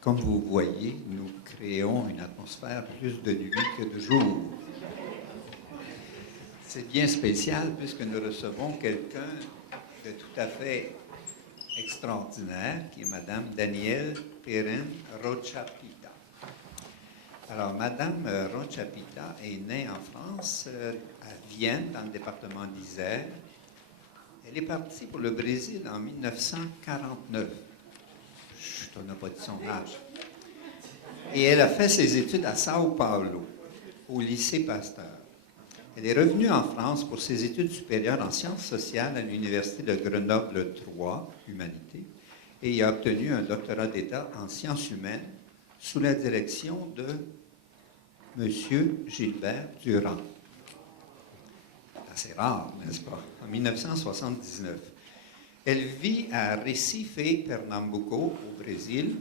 Comme vous voyez, nous créons une atmosphère plus de nuit que de jour. C'est bien spécial puisque nous recevons quelqu'un de tout à fait extraordinaire, qui est Madame Danielle Perrin Rocha-Pita. Alors, Madame Rocha-Pita est née en France, à Vienne, dans le département d'Isère. Elle est partie pour le Brésil en 1949. Chut, on n'a pas dit son âge. Et elle a fait ses études à Sao Paulo, au lycée Pasteur. Elle est revenue en France pour ses études supérieures en sciences sociales à l'Université de Grenoble 3, Humanité, et y a obtenu un doctorat d'État en sciences humaines sous la direction de M. Gilbert Durand. C'est assez rare, n'est-ce pas? En 1979. Elle vit à Recife, Pernambuco, au Brésil,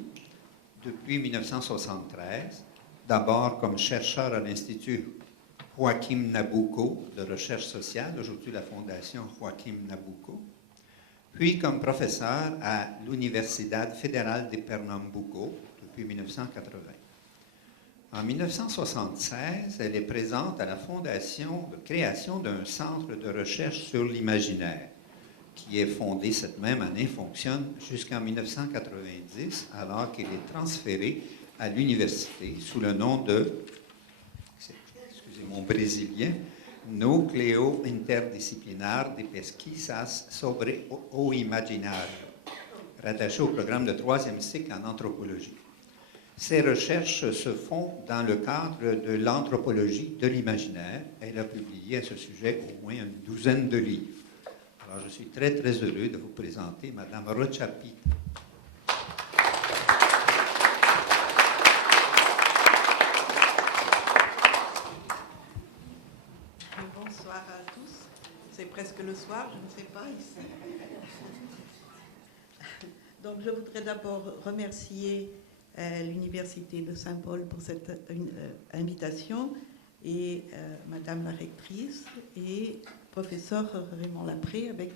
depuis 1973, d'abord comme chercheur à l'Institut Joaquim Nabuco de recherche sociale, aujourd'hui la Fondation Joaquim Nabuco, puis comme professeur à l'Universidad Federal de Pernambuco depuis 1980. En 1976, elle est présente à la fondation de création d'un centre de recherche sur l'imaginaire, qui est fondé cette même année, fonctionne jusqu'en 1990, alors qu'il est transféré à l'université sous le nom de, excusez-moi, brésilien, Núcleo Interdisciplinar de Pesquisas sobre o Imaginário, rattaché au programme de 3e cycle en anthropologie. Ces recherches se font dans le cadre de l'anthropologie de l'imaginaire. Elle a publié à ce sujet au moins une douzaine de livres. Alors, je suis très, très heureux de vous présenter Mme Rocha-Pita. Bonsoir à tous. C'est presque le soir, je ne sais pas ici. Donc, je voudrais d'abord remercier l'Université de Saint-Paul pour cette invitation et Madame la rectrice et professeur Raymond Lapré, avec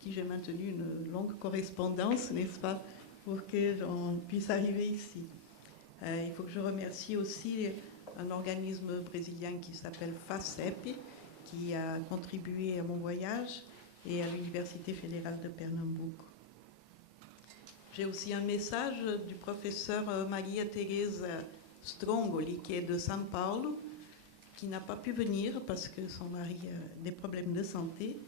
qui j'ai maintenu une longue correspondance, n'est-ce pas, pour que l'on puisse arriver ici. Il faut que je remercie aussi un organisme brésilien qui s'appelle FACEP, qui a contribué à mon voyage, et à l'Université fédérale de Pernambuco. J'ai aussi un message du professeur Maria Teresa Strongoli, qui est de São Paulo, qui n'a pas pu venir parce que son mari a des problèmes de santé,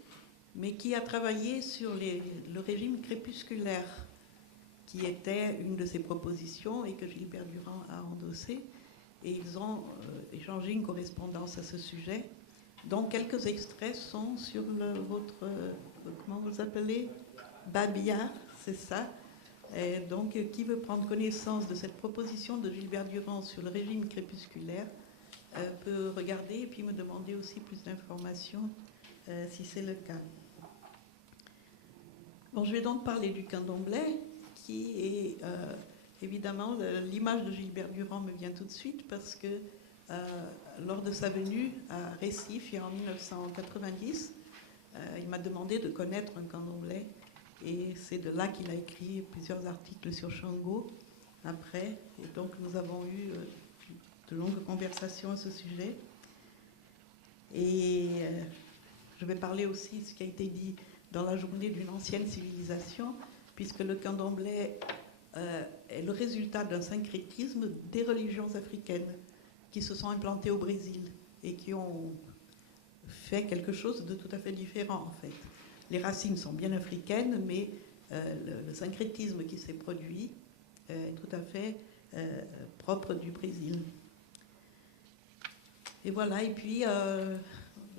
mais qui a travaillé sur le régime crépusculaire, qui était une de ses propositions et que Gilbert Durand a endossé. Et ils ont échangé une correspondance à ce sujet, dont quelques extraits sont sur votre, comment vous appelez, Babillard, c'est ça. Et donc, qui veut prendre connaissance de cette proposition de Gilbert Durand sur le régime crépusculaire peut regarder et puis me demander aussi plus d'informations si c'est le cas. Bon, je vais donc parler du candomblé, qui est évidemment l'image de Gilbert Durand me vient tout de suite parce que lors de sa venue à Recife en 1990, il m'a demandé de connaître un candomblé. Et c'est de là qu'il a écrit plusieurs articles sur Shango après. Et donc nous avons eu de longues conversations à ce sujet. Et je vais parler aussi de ce qui a été dit dans la journée d'une ancienne civilisation, puisque le candomblé est le résultat d'un syncrétisme des religions africaines qui se sont implantées au Brésil et qui ont fait quelque chose de tout à fait différent en fait. Les racines sont bien africaines, mais le syncrétisme qui s'est produit est tout à fait propre du Brésil. Et voilà, et puis,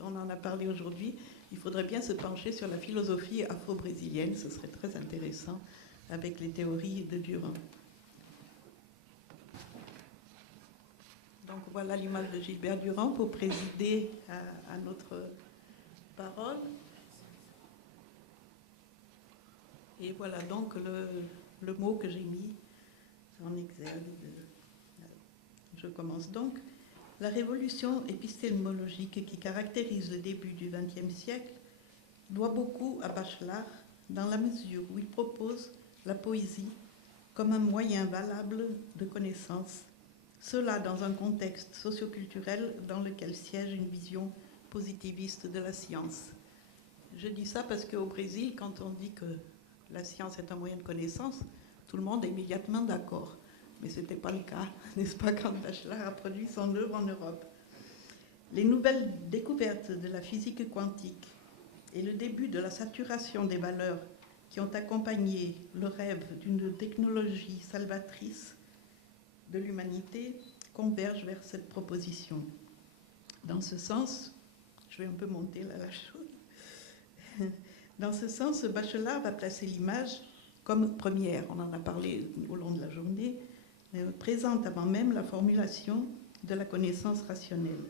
on en a parlé aujourd'hui, il faudrait bien se pencher sur la philosophie afro-brésilienne, ce serait très intéressant avec les théories de Durand. Donc voilà l'image de Gilbert Durand pour présider à notre parole. Et voilà donc le mot que j'ai mis en exergue. Je commence donc. La révolution épistémologique qui caractérise le début du XXe siècle doit beaucoup à Bachelard dans la mesure où il propose la poésie comme un moyen valable de connaissance, cela dans un contexte socioculturel dans lequel siège une vision positiviste de la science. Je dis ça parce qu'au Brésil, quand on dit que la science est un moyen de connaissance, tout le monde est immédiatement d'accord. Mais ce n'était pas le cas, n'est-ce pas, quand Bachelard a produit son œuvre en Europe. Les nouvelles découvertes de la physique quantique et le début de la saturation des valeurs qui ont accompagné le rêve d'une technologie salvatrice de l'humanité convergent vers cette proposition. Dans ce sens, je vais un peu monter là la chose, dans ce sens, Bachelard va placer l'image comme première, on en a parlé au long de la journée, présente avant même la formulation de la connaissance rationnelle.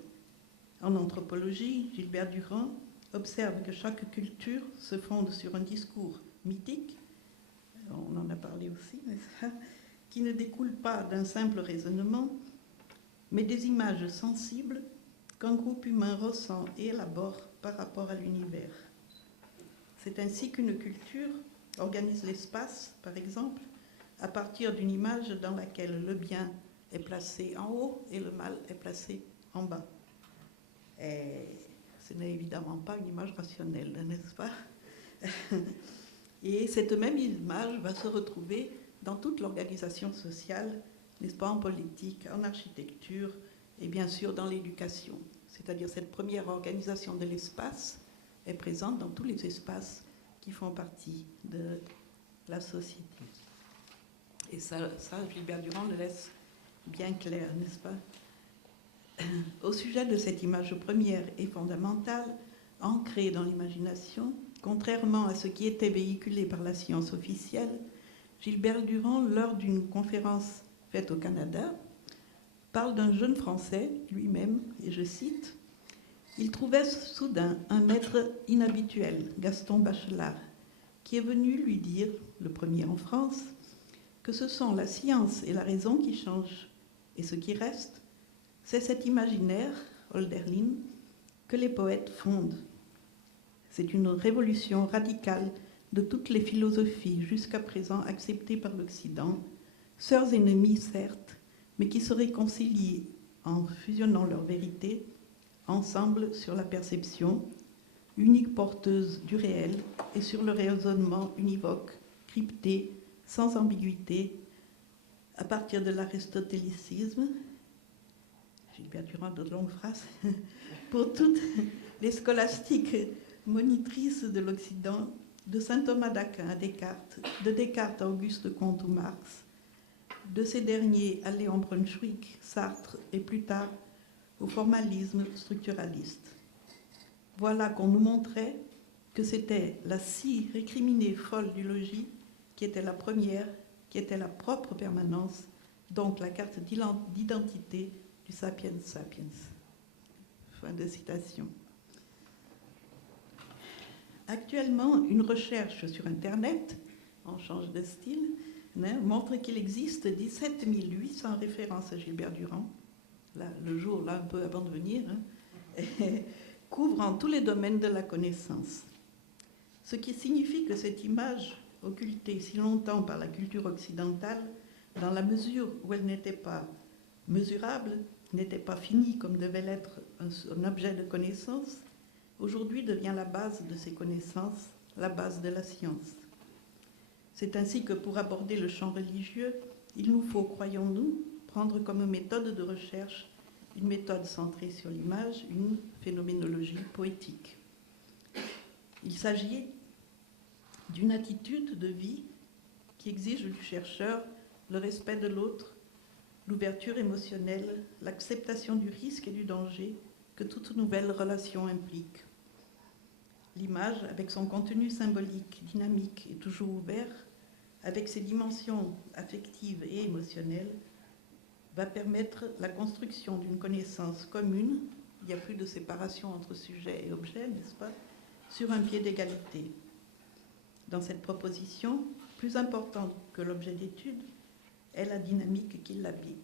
En anthropologie, Gilbert Durand observe que chaque culture se fonde sur un discours mythique, on en a parlé aussi, n'est-ce pas, qui ne découle pas d'un simple raisonnement, mais des images sensibles qu'un groupe humain ressent et élabore par rapport à l'univers. C'est ainsi qu'une culture organise l'espace, par exemple, à partir d'une image dans laquelle le bien est placé en haut et le mal est placé en bas. Et ce n'est évidemment pas une image rationnelle, n'est-ce pas? Et cette même image va se retrouver dans toute l'organisation sociale, n'est-ce pas, en politique, en architecture et bien sûr dans l'éducation. C'est-à-dire cette première organisation de l'espace est présente dans tous les espaces qui font partie de la société. Et ça Gilbert Durand le laisse bien clair, n'est-ce pas? Au sujet de cette image première et fondamentale, ancrée dans l'imagination, contrairement à ce qui était véhiculé par la science officielle, Gilbert Durand, lors d'une conférence faite au Canada, parle d'un jeune Français, lui-même, et je cite, « Il trouvait soudain un maître inhabituel, Gaston Bachelard, qui est venu lui dire, le premier en France, que ce sont la science et la raison qui changent, et ce qui reste, c'est cet imaginaire, Hölderlin, que les poètes fondent. C'est une révolution radicale de toutes les philosophies jusqu'à présent acceptées par l'Occident, sœurs ennemies certes, mais qui se réconcilient en fusionnant leurs vérités, ensemble sur la perception, unique porteuse du réel, et sur le raisonnement univoque, crypté, sans ambiguïté, à partir de l'aristotélicisme, Gilbert Durand, de longues phrases, pour toutes les scolastiques monitrices de l'Occident, de saint Thomas d'Aquin à Descartes, de Descartes à Auguste Comte ou Marx, de ces derniers à Léon Brunswick, Sartre et plus tard au formalisme structuraliste. Voilà qu'on nous montrait que c'était la si récriminée folle du logis qui était la première, qui était la propre permanence, donc la carte d'identité du sapiens sapiens. Fin de citation. Actuellement, une recherche sur Internet, on change de style, montre qu'il existe 17 800 références à Gilbert Durand, là, le jour là un peu avant de venir, couvrant tous les domaines de la connaissance. Ce qui signifie que cette image, occultée si longtemps par la culture occidentale, dans la mesure où elle n'était pas mesurable, n'était pas finie comme devait l'être un objet de connaissance, aujourd'hui devient la base de ces connaissances, la base de la science. C'est ainsi que pour aborder le champ religieux, il nous faut, croyons-nous, prendre comme méthode de recherche une méthode centrée sur l'image, une phénoménologie poétique. Il s'agit d'une attitude de vie qui exige du chercheur le respect de l'autre, l'ouverture émotionnelle, l'acceptation du risque et du danger que toute nouvelle relation implique. L'image, avec son contenu symbolique, dynamique et toujours ouvert, avec ses dimensions affectives et émotionnelles, va permettre la construction d'une connaissance commune, il n'y a plus de séparation entre sujet et objet, n'est-ce pas, sur un pied d'égalité. Dans cette proposition, plus importante que l'objet d'étude, est la dynamique qui l'habite.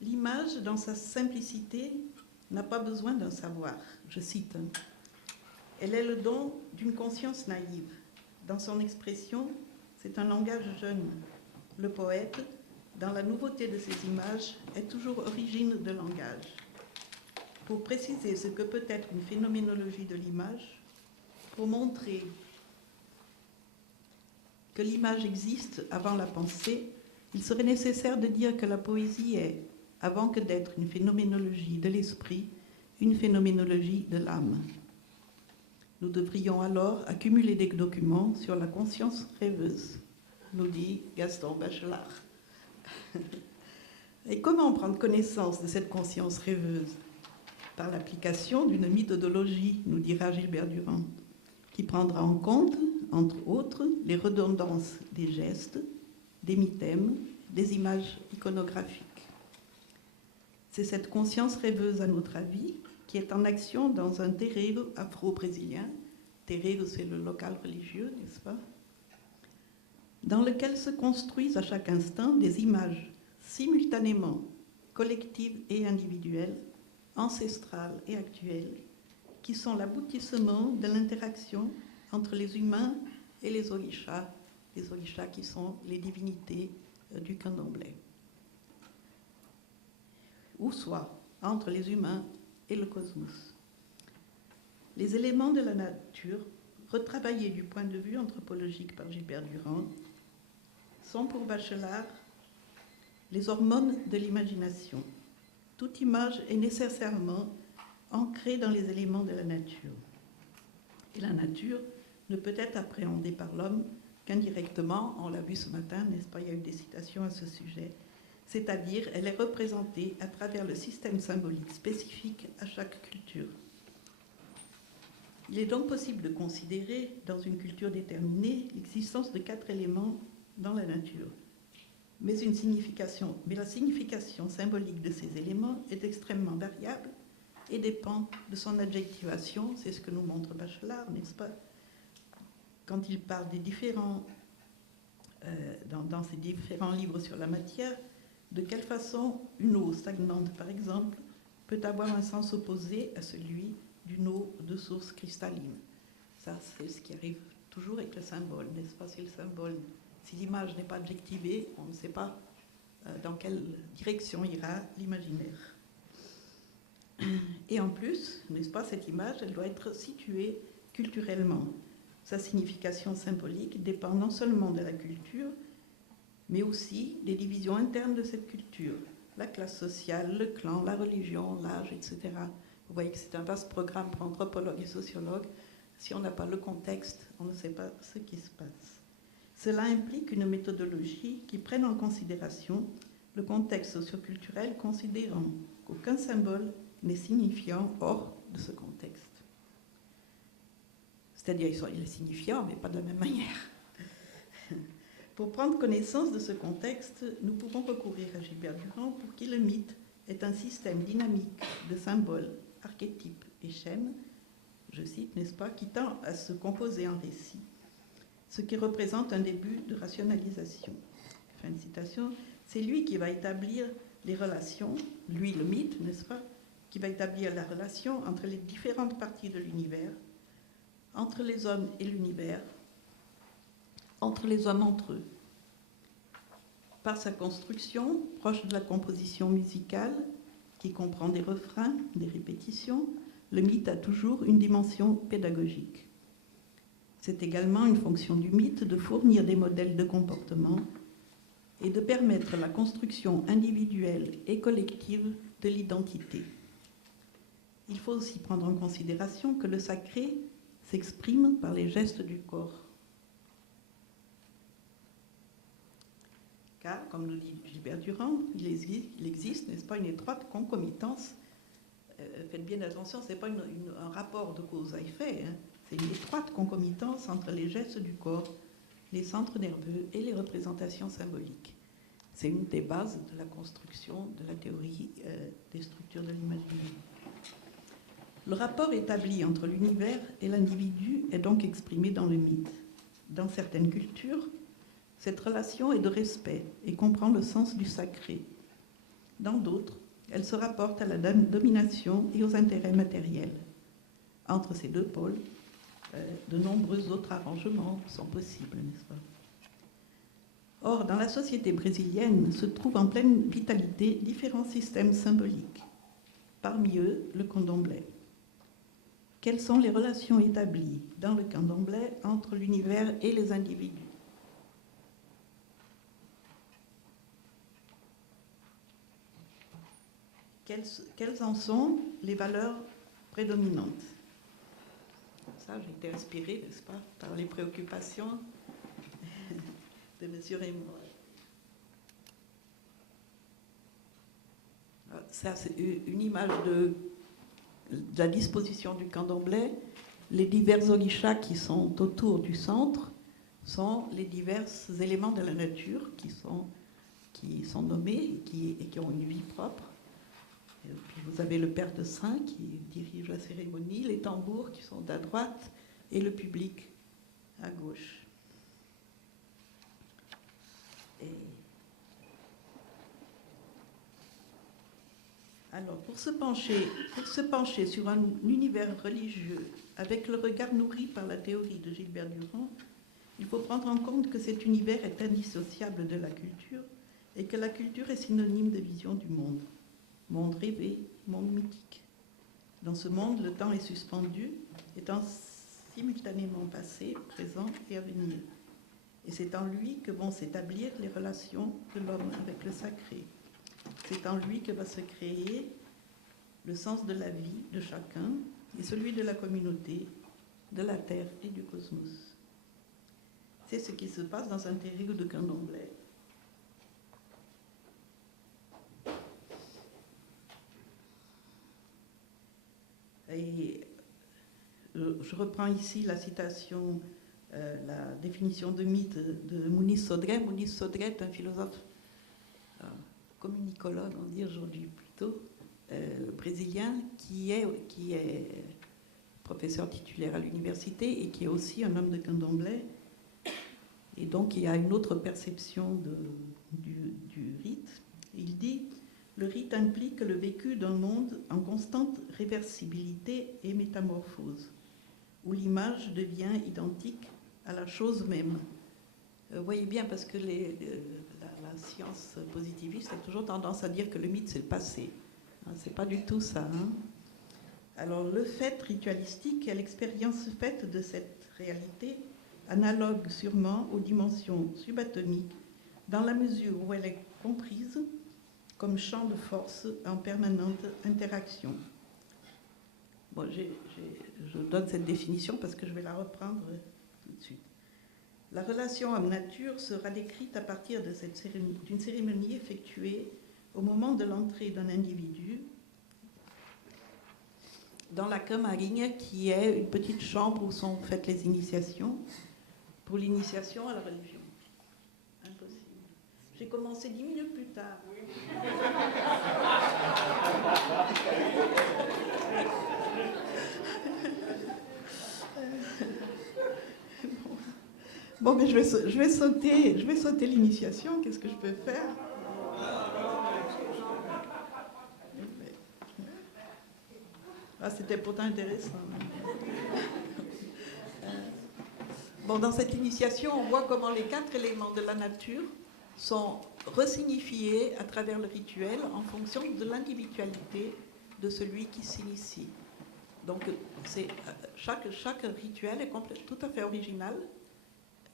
L'image, dans sa simplicité, n'a pas besoin d'un savoir. Je cite. Elle est le don d'une conscience naïve. Dans son expression, c'est un langage jeune. Le poète, dans la nouveauté de ses images, est toujours origine de langage. Pour préciser ce que peut être une phénoménologie de l'image, pour montrer que l'image existe avant la pensée, il serait nécessaire de dire que la poésie est, avant que d'être une phénoménologie de l'esprit, une phénoménologie de l'âme. Nous devrions alors accumuler des documents sur la conscience rêveuse, nous dit Gaston Bachelard. Et comment prendre connaissance de cette conscience rêveuse? Par l'application d'une méthodologie, nous dira Gilbert Durand, qui prendra en compte, entre autres, les redondances des gestes, des mythèmes, des images iconographiques. C'est cette conscience rêveuse, à notre avis, qui est en action dans un terreiro afro-brésilien. Terreiro, c'est le local religieux, n'est-ce pas? Dans lequel se construisent à chaque instant des images simultanément collectives et individuelles, ancestrales et actuelles, qui sont l'aboutissement de l'interaction entre les humains et les orishas qui sont les divinités du candomblé. Ou soit entre les humains et le cosmos. Les éléments de la nature, retravaillés du point de vue anthropologique par Gilbert Durand, sont pour Bachelard les hormones de l'imagination. Toute image est nécessairement ancrée dans les éléments de la nature. Et la nature ne peut être appréhendée par l'homme qu'indirectement, on l'a vu ce matin, n'est-ce pas, il y a eu des citations à ce sujet, c'est-à-dire elle est représentée à travers le système symbolique spécifique à chaque culture. Il est donc possible de considérer, dans une culture déterminée, l'existence de 4 éléments dans la nature. Mais la signification symbolique de ces éléments est extrêmement variable et dépend de son adjectivation. C'est ce que nous montre Bachelard, n'est-ce pas? Quand il parle des différents, dans ses différents livres sur la matière, de quelle façon une eau stagnante, par exemple, peut avoir un sens opposé à celui d'une eau de source cristalline. Ça, c'est ce qui arrive toujours avec le symbole, n'est-ce pas? Si le symbole, si l'image n'est pas adjectivée, on ne sait pas dans quelle direction ira l'imaginaire. Et en plus, n'est-ce pas, cette image, elle doit être située culturellement. Sa signification symbolique dépend non seulement de la culture, mais aussi des divisions internes de cette culture. La classe sociale, le clan, la religion, l'âge, etc. Vous voyez que c'est un vaste programme pour anthropologues et sociologues. Si on n'a pas le contexte, on ne sait pas ce qui se passe. Cela implique une méthodologie qui prenne en considération le contexte socioculturel, considérant qu'aucun symbole n'est signifiant hors de ce contexte. C'est-à-dire qu'il est signifiant, mais pas de la même manière. Pour prendre connaissance de ce contexte, nous pouvons recourir à Gilbert Durand pour qui le mythe est un système dynamique de symboles, archétypes et schèmes, je cite, n'est-ce pas, qui tend à se composer en récit, ce qui représente un début de rationalisation. Fin de citation. C'est lui qui va établir les relations, lui le mythe, n'est-ce pas, qui va établir la relation entre les différentes parties de l'univers, entre les hommes et l'univers, entre les hommes entre eux. Par sa construction, proche de la composition musicale, qui comprend des refrains, des répétitions, le mythe a toujours une dimension pédagogique. C'est également une fonction du mythe de fournir des modèles de comportement et de permettre la construction individuelle et collective de l'identité. Il faut aussi prendre en considération que le sacré s'exprime par les gestes du corps. Car, comme nous dit Gilbert Durand, il existe, n'est-ce pas, une étroite concomitance. Faites bien attention, ce n'est pas un rapport de cause à effet, hein. C'est une étroite concomitance entre les gestes du corps, les centres nerveux et les représentations symboliques. C'est une des bases de la construction de la théorie des structures de l'imaginaire. Le rapport établi entre l'univers et l'individu est donc exprimé dans le mythe. Dans certaines cultures, cette relation est de respect et comprend le sens du sacré. Dans d'autres, elle se rapporte à la domination et aux intérêts matériels. Entre ces deux pôles, de nombreux autres arrangements sont possibles, n'est-ce pas? Or, dans la société brésilienne se trouvent en pleine vitalité différents systèmes symboliques. Parmi eux, le candomblé. Quelles sont les relations établies dans le candomblé entre l'univers et les individus? Quelles en sont les valeurs prédominantes? Ça, j'ai été inspirée, n'est-ce pas, par les préoccupations de M. Raymond. Ça, c'est une image de la disposition du candomblé. Les divers orishas qui sont autour du centre sont les divers éléments de la nature qui sont nommés et qui ont une vie propre. Et puis vous avez le Père de Saint qui dirige la cérémonie, les tambours qui sont à droite et le public à gauche. Alors, pour se pencher sur un univers religieux avec le regard nourri par la théorie de Gilbert Durand, il faut prendre en compte que cet univers est indissociable de la culture et que la culture est synonyme de vision du monde. Monde rêvé, monde mythique. Dans ce monde, le temps est suspendu, étant simultanément passé, présent et à venir. Et c'est en lui que vont s'établir les relations de l'homme avec le sacré. C'est en lui que va se créer le sens de la vie de chacun et celui de la communauté, de la terre et du cosmos. C'est ce qui se passe dans un terril de candomblé. Et je reprends ici la citation, la définition de mythe de Muniz Sodré. Muniz Sodré est un philosophe communicologue, on dit aujourd'hui plutôt, brésilien, qui est professeur titulaire à l'université et qui est aussi un homme de candomblé. Et donc il y a une autre perception du rite. Il dit: le rite implique le vécu d'un monde en constante réversibilité et métamorphose, où l'image devient identique à la chose même. Vous voyez bien, parce que la science positiviste a toujours tendance à dire que le mythe, c'est le passé. C'est pas du tout ça. Alors, le fait ritualistique est l'expérience faite de cette réalité, analogue sûrement aux dimensions subatomiques, dans la mesure où elle est comprise comme champ de force en permanente interaction. Bon, je donne cette définition parce que je vais la reprendre tout de suite. La relation homme-nature sera décrite à partir d'une cérémonie effectuée au moment de l'entrée d'un individu dans la camarinha, qui est une petite chambre où sont faites les initiations, pour l'initiation à la religion. Impossible. J'ai commencé 10 minutes plus tard. Bon, mais je vais sauter l'initiation. Qu'est-ce que je peux faire? Ah, c'était pourtant intéressant. Bon, dans cette initiation, on voit comment les 4 éléments de la nature sont resignifiés à travers le rituel en fonction de l'individualité de celui qui s'initie. Donc, chaque rituel est tout à fait original,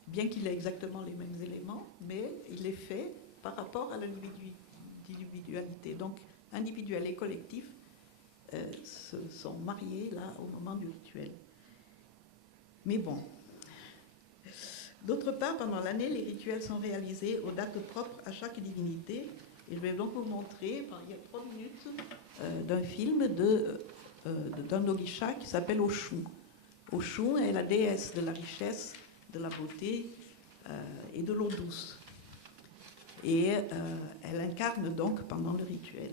bien qu'il ait exactement les mêmes éléments, mais il est fait par rapport à l'individualité. Donc, individuel et collectif se sont mariés là au moment du rituel. Mais bon. D'autre part, pendant l'année, les rituels sont réalisés aux dates propres à chaque divinité. Et je vais donc vous montrer, il y a 3 minutes, d'un film d'un orisha qui s'appelle Oshun. Oshun est la déesse de la richesse, de la beauté et de l'eau douce. Et elle incarne donc pendant le rituel.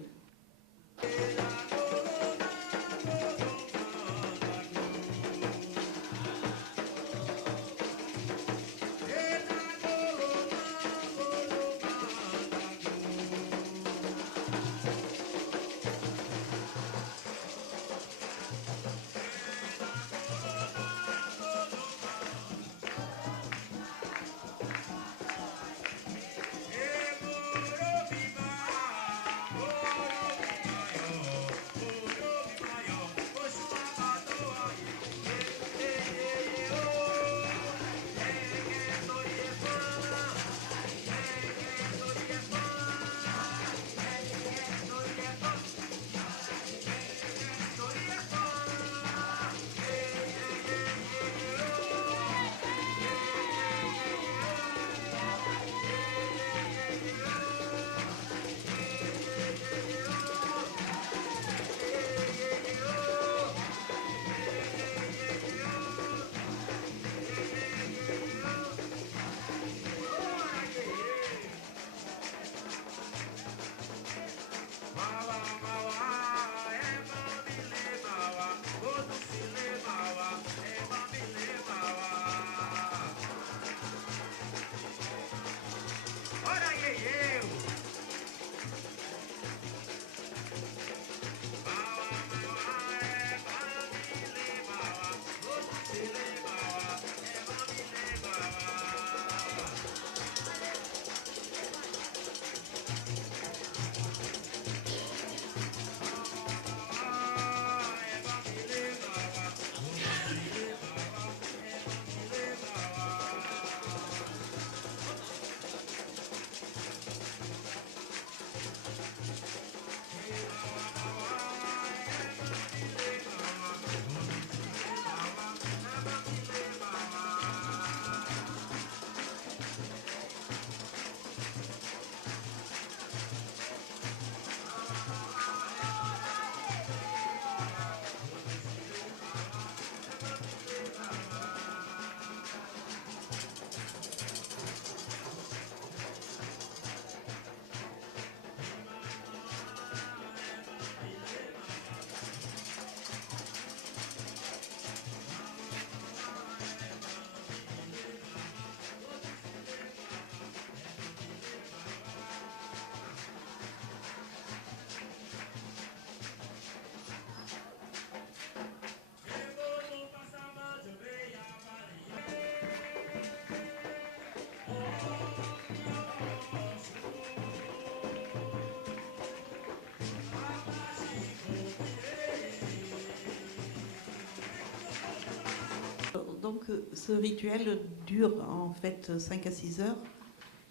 ce rituel dure en fait 5 à 6 heures.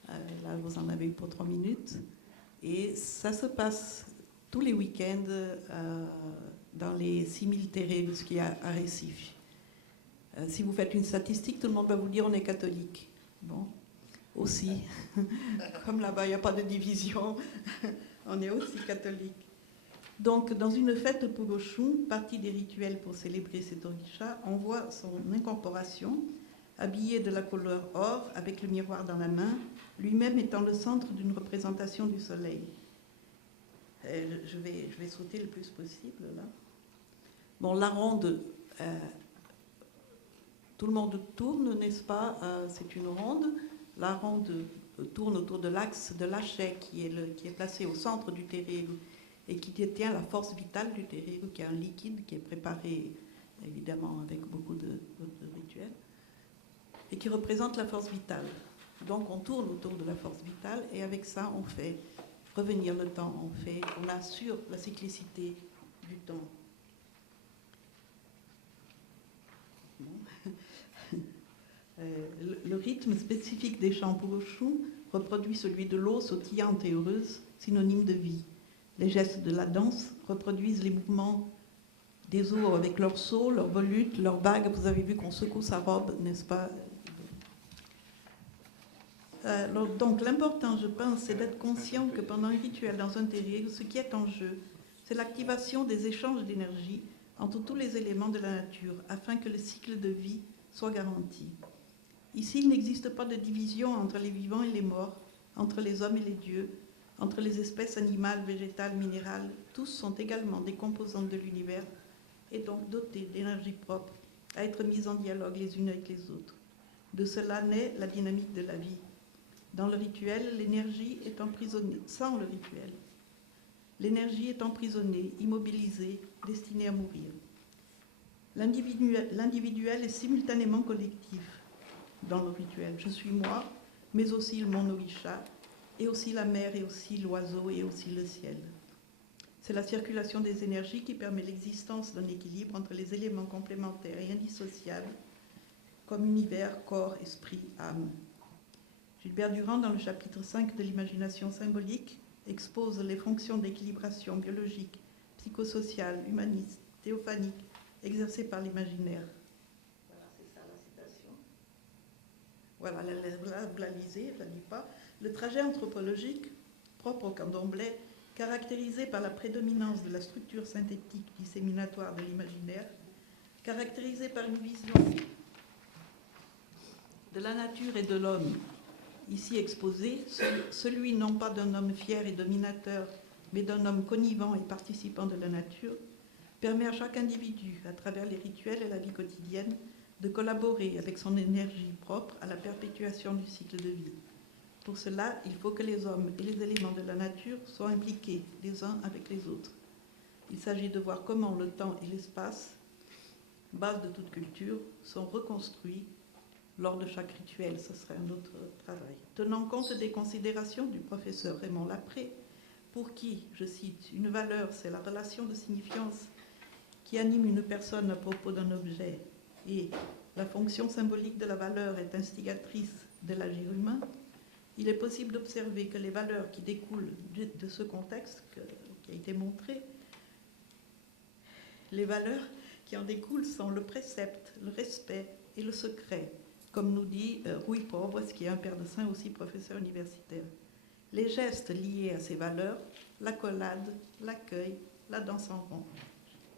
Là, vous en avez eu pour 3 minutes. Et ça se passe tous les week-ends dans les 6000 terrains qu'il y a à Recife. Si vous faites une statistique, tout le monde va vous dire on est catholique. Bon, aussi. Comme là-bas, il n'y a pas de division, on est aussi catholique. Donc, dans une fête de Pulochum, partie des rituels pour célébrer cet orisha, on voit son incorporation, habillé de la couleur or, avec le miroir dans la main, lui-même étant le centre d'une représentation du soleil. Je vais sauter le plus possible, là. Bon, la ronde, tout le monde tourne, n'est-ce pas? C'est une ronde. La ronde tourne autour de l'axe de l'Aché, qui est placé au centre du terreiro et qui détient la force vitale du terreiro, qui est un liquide qui est préparé, évidemment, avec beaucoup de rituels, et qui représente la force vitale. Donc on tourne autour de la force vitale, et avec ça, on fait revenir le temps, on assure la cyclicité du temps. Le rythme spécifique des chants Pulochum reproduit celui de l'eau sautillante et heureuse, synonyme de vie. Les gestes de la danse reproduisent les mouvements des eaux avec leur seau, leur volute, leur bague. Vous avez vu qu'on secoue sa robe, n'est-ce pas? Donc l'important, je pense, c'est d'être conscient que pendant un rituel dans un terreiro, ce qui est en jeu, c'est l'activation des échanges d'énergie entre tous les éléments de la nature, afin que le cycle de vie soit garanti. Ici, il n'existe pas de division entre les vivants et les morts, entre les hommes et les dieux, entre les espèces animales, végétales, minérales. Tous sont également des composantes de l'univers et donc dotés d'énergie propre à être mises en dialogue les unes avec les autres. De cela naît la dynamique de la vie. Dans le rituel, l'énergie est emprisonnée. Sans le rituel, l'énergie est emprisonnée, immobilisée, destinée à mourir. L'individuel est simultanément collectif dans le rituel. Je suis moi, mais aussi mon orisha, et aussi la mer, et aussi l'oiseau, et aussi le ciel. C'est la circulation des énergies qui permet l'existence d'un équilibre entre les éléments complémentaires et indissociables, comme univers, corps, esprit, âme. Gilbert Durand, dans le chapitre 5 de l'imagination symbolique, expose les fonctions d'équilibration biologique, psychosociale, humaniste, théophanique, exercées par l'imaginaire. Voilà, c'est ça la citation. Voilà, vous la lisez, je ne la lis pas. Le trajet anthropologique, propre au candomblé, caractérisé par la prédominance de la structure synthétique disséminatoire de l'imaginaire, caractérisé par une vision de la nature et de l'homme, ici exposé, celui non pas d'un homme fier et dominateur, mais d'un homme connivant et participant de la nature, permet à chaque individu, à travers les rituels et la vie quotidienne, de collaborer avec son énergie propre à la perpétuation du cycle de vie. Pour cela, il faut que les hommes et les éléments de la nature soient impliqués les uns avec les autres. Il s'agit de voir comment le temps et l'espace, base de toute culture, sont reconstruits lors de chaque rituel. Ce serait un autre travail. Tenant compte des considérations du professeur Raymond Lapré, pour qui, je cite, une valeur, c'est la relation de signifiance qui anime une personne à propos d'un objet, et la fonction symbolique de la valeur est instigatrice de l'agir humain, il est possible d'observer que les valeurs qui découlent de ce contexte qui a été montré, les valeurs qui en découlent sont le précepte, le respect et le secret, comme nous dit Rui Povres, qui est un père de saint aussi professeur universitaire. Les gestes liés à ces valeurs, l'accolade, l'accueil, la danse en rond.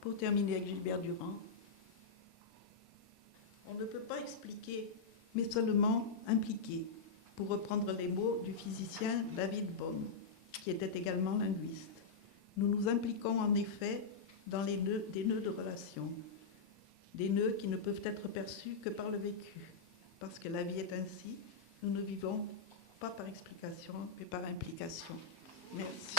Pour terminer avec Gilbert Durand, on ne peut pas expliquer, mais seulement impliquer, pour reprendre les mots du physicien David Bohm, qui était également linguiste. Nous nous impliquons en effet dans des nœuds de relation, des nœuds qui ne peuvent être perçus que par le vécu, parce que la vie est ainsi, nous ne vivons pas par explication, mais par implication. Merci.